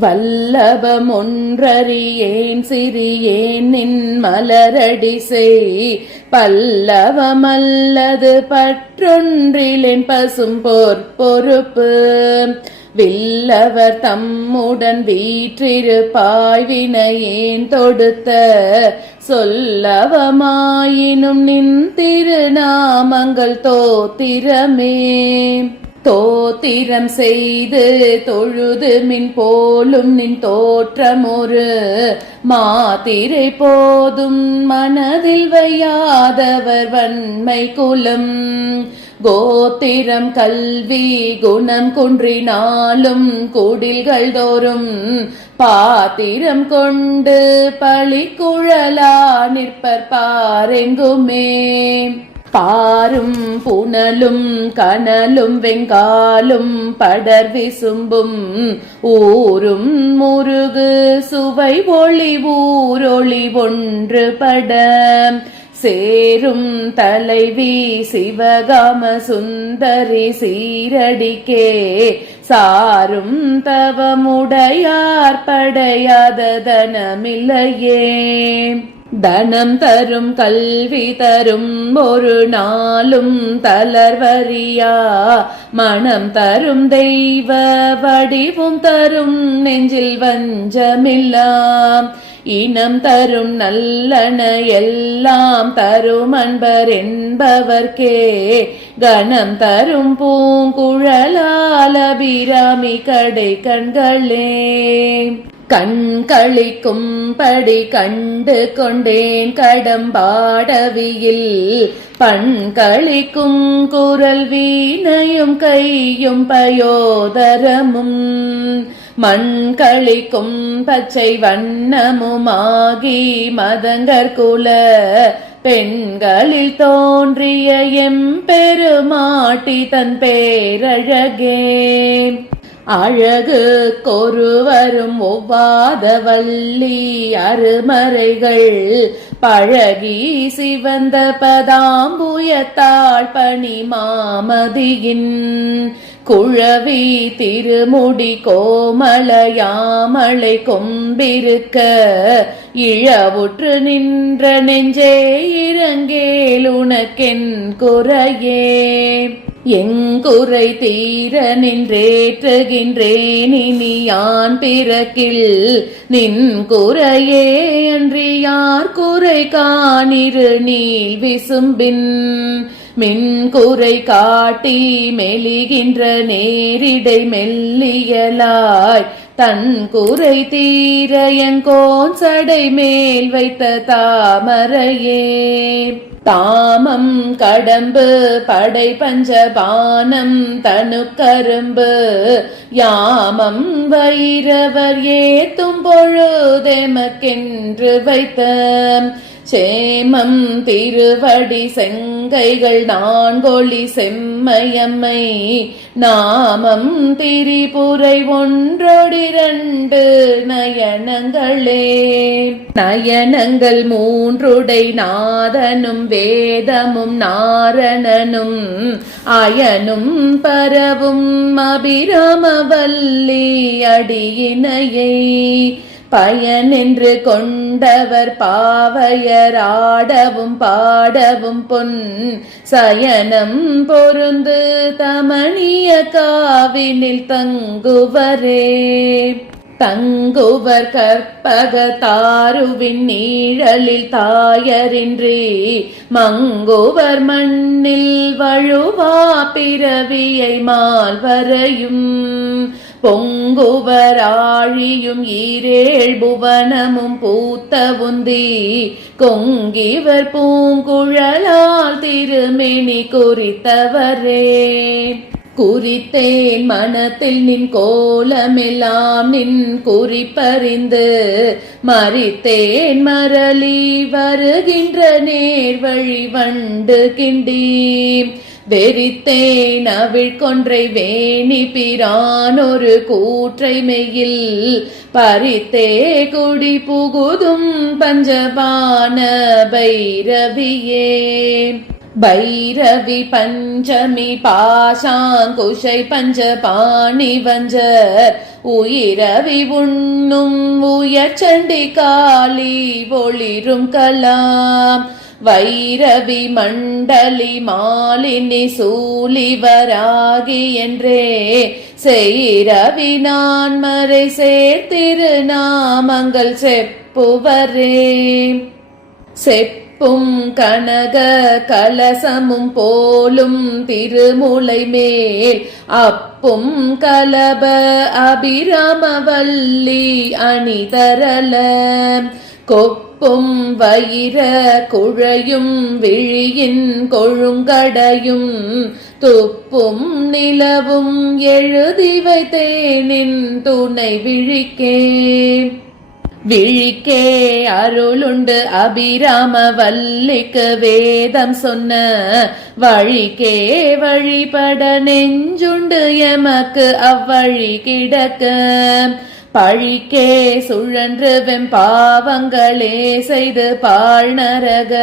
வல்லபமொன்றறியேன் சிறியேன் நின் மலரடி செய். பல்லவமல்லது பற்றொன்றிலேன் பசும் போர் பொறுப்பு. வில்லவர் தம்முடன் வீற்றிருப்பாய் வினையேன் தொடுத்த சொல்லவமாயினும் நின் திருநாமங்கள் தோத்திரமே. தோத்திரம் செய்து தொழுது மின் போலும் நின் தோற்றமொரு மாத்திரை போதும் மனதில் வையாதவர் வன்மை குலம். கோத்திரம் கல்வி குணம் குன்றினாலும் குடில்கள் தோறும் பாத்திரம் கொண்டு பழிக்குழலா நிற்பர் பாரெங்குமே. பாரும் புனலும் கனலும் வெங்காலும் படர் விசும்பும் ஊரும் முருகு சுவை ஒளி ஊரொளி ஒன்று பட சேரும் தலைவி சிவகாம சுந்தரி சீரடிக்கே சாரும் தவமுடையார் படையாத தனமில்லையே. தனம் தரும் கல்வி தரும் ஒரு நாளும் தளர்வரியா மனம் தரும் தெய்வ வடிவும் தரும் நெஞ்சில் வஞ்சமில்லாம். இனம் தரும் நல்லன எல்லாம் தரும் அன்பர் என்பவர்க்கே. கணம் தரும் பூங்குழலால் அபிராமி கடை கண்களே. கண்களிக்கும்படி கண்டு கொண்டேன் கடம்பாடவியில். பண்களிக்கும் குரல் வீணையும் கையும் பயோதரமும். மண் கழிக்கும் பச்சை வண்ணமுமாகி மதங்கற்குல பெண்களில் தோன்றிய எம்பெருமாட்டி தன் பேரழகே. அழகு கொருவரும் ஒவ்வாத வள்ளி அருமறைகள் பழகி சிவந்த பதாம்புயத்தாள் பணி மாமதியின் குழவி திருமுடி கோமலையாமலை கொம்பிருக்க இழவுற்று நின்ற நெஞ்சே இறங்கேல் உனக்கென் குறையே. எங்குரை தீர நின்றேற்றுகின்றேன் இனி யான் பிறக்கில். நின் குறையே அன்றி யார் குறை காணிரு நீல் விசும்பின். மின் குறை காட்டி மெலிகின்ற நேரிடை மெல்லியலாய். தன் குறை தீரயங்கோன் சடை மேல் வைத்த தாமரையே. தாமம் கடம்பு படை பஞ்சபானம் தனு கரும்பு யாமம் வைரவர் ஏத்தும் பொழுதெமக்கென்று வைத்த சேமம் திருவடி செங்கைகள் நான்கொழி செம்மையம்மை. நாமம் திரிபுரை ஒன்றொடிரண்டு நயனங்களே. நயனங்கள் மூன்றுடை நாதனும் வேதமும் நாரணனும் அயனும் பரவும் அபிராமவல்லி அடியினையை. பயனென்று கொண்டவர் பாவையராடவும் பாடவும் பொன் சயனம் பொருந்து தமணிய காவினில் தங்குவரே. தங்குவர் கற்பக தாருவின் நீழலில் தாயரின்றி மங்குவர் மண்ணில் வழுவா பிறவியை மால்வரையும். பொங்குவராழியும் ஈரேழ் புவனமும் பூத்த உந்தி கொங்கிவர் பூங்குழலால் திருமேனி குறித்தவரே. குறித்தேன் மனத்தில் நின் கோலமெல்லாம் நின் குறிப்பறிந்து மறித்தேன் மரளி வருகின்ற நேர்வழி வண்டு கிண்டீம் வெறித்தேன் அவிழ் கொன்றை வேணி பிரான் ஒரு கூற்றை மெயில் பறித்தே குடி புகுதும் பஞ்சபான பைரவியே. பைரவி பஞ்சமி பாசாங்குஷை பஞ்ச பாணி வஞ்சர். உயிரவி உண்ணும் உயர்ச்சண்டி காளி ஒளிரும் கலாம். வைரவி மண்டலி மாலினி சூலிவராகி என்றே செய்ரவி நான் மறை சேர்த்திருநாமங்கள் செப்புவரே. செப்பும் கனக கலசமும் போலும் திருமுலை மேல் அப்பும் கலப அபிராமவல்லி அணிதரல. கொப்பும் வயிர குழையும் விழியின் கொழுங்கடையும் துப்பும் நிலவும் எழுதி வைத்தேனின் துணை விழிக்கே. விழிக்கே அருளுண்டு அபிராம வல்லிக்கு வேதம் சொன்ன வழிக்கே வழிபட நெஞ்சுண்டு எமக்கு அவ்வழி கிடக்க. பழிக்கே சுழன்று வெம்பாவங்களே செய்து பாழ் நரக.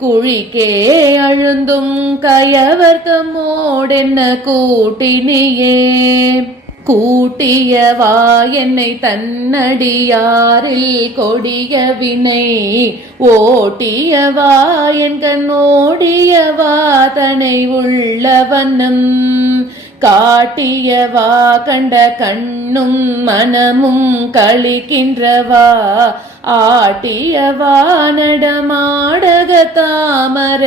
குழிக்கே அழுந்தும் கயவர்த்தமோடென்ன கூட்டினியே. கூட்டியவா என்னை தன்னடியாரில் கொடிய வினை. ஓட்டியவா என் கண் ஓடியவா தனை உள்ள வண்ணம் காட்டியவா கண்ட கண்ணும் மனமும் கழிக்கின்றவா ஆட்டியவா நடமாடக தாமரையாரணங்கே